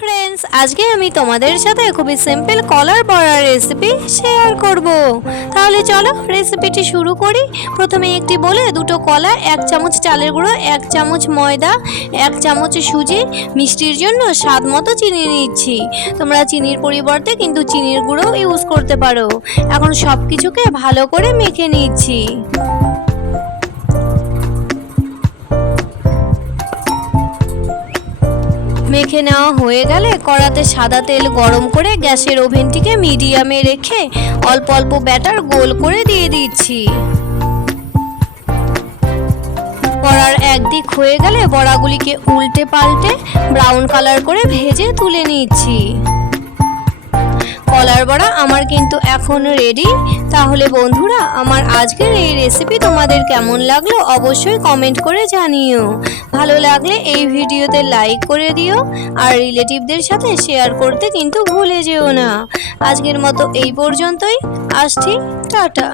Friends, আজকে আমি তোমাদের সাথে খুবই সিম্পল কলার বড়ার রেসিপি শেয়ার করব। তাহলে চলো রেসিপিটি শুরু করি। প্রথমে একটি বলে দুটো কলা, 1 চামচ চালের গুঁড়ো, 1 চামচ ময়দা, 1 চামচ সুজি, মিষ্টির জন্য স্বাদ মতো চিনি নিচ্ছি। তোমরা চিনির পরিবর্তে কিন্তু চিনির গুঁড়ো ইউজ করতে পারো। এখন সব কিছুকে ভালো করে মেখে নিচ্ছি। মেখে নেওয়া হয়ে গেলে কড়াতে সাদা তেল গরম করে গ্যাসের ওভেনটিকে মিডিয়ামে রেখে অল্প অল্প ব্যাটার গোল করে দিয়ে দিচ্ছি। বড়ার একদিক হয়ে গেলে বড়াগুলিকে উল্টে পাল্টে ব্রাউন কালার করে ভেজে তুলে নিচ্ছি। কলার বড়া আমার কিন্তু এখন রেডি। তাহলে বন্ধুরা, আমার আজকের এই রেসিপি তোমাদের কেমন লাগলো অবশ্যই কমেন্ট করে জানিও। ভালো লাগলে এই ভিডিওতে লাইক করে দিও আর রিলেটিভদের সাথে শেয়ার করতে কিন্তু ভুলে যেও না। আজকের মতো এই পর্যন্তই, আসছি, টাটা।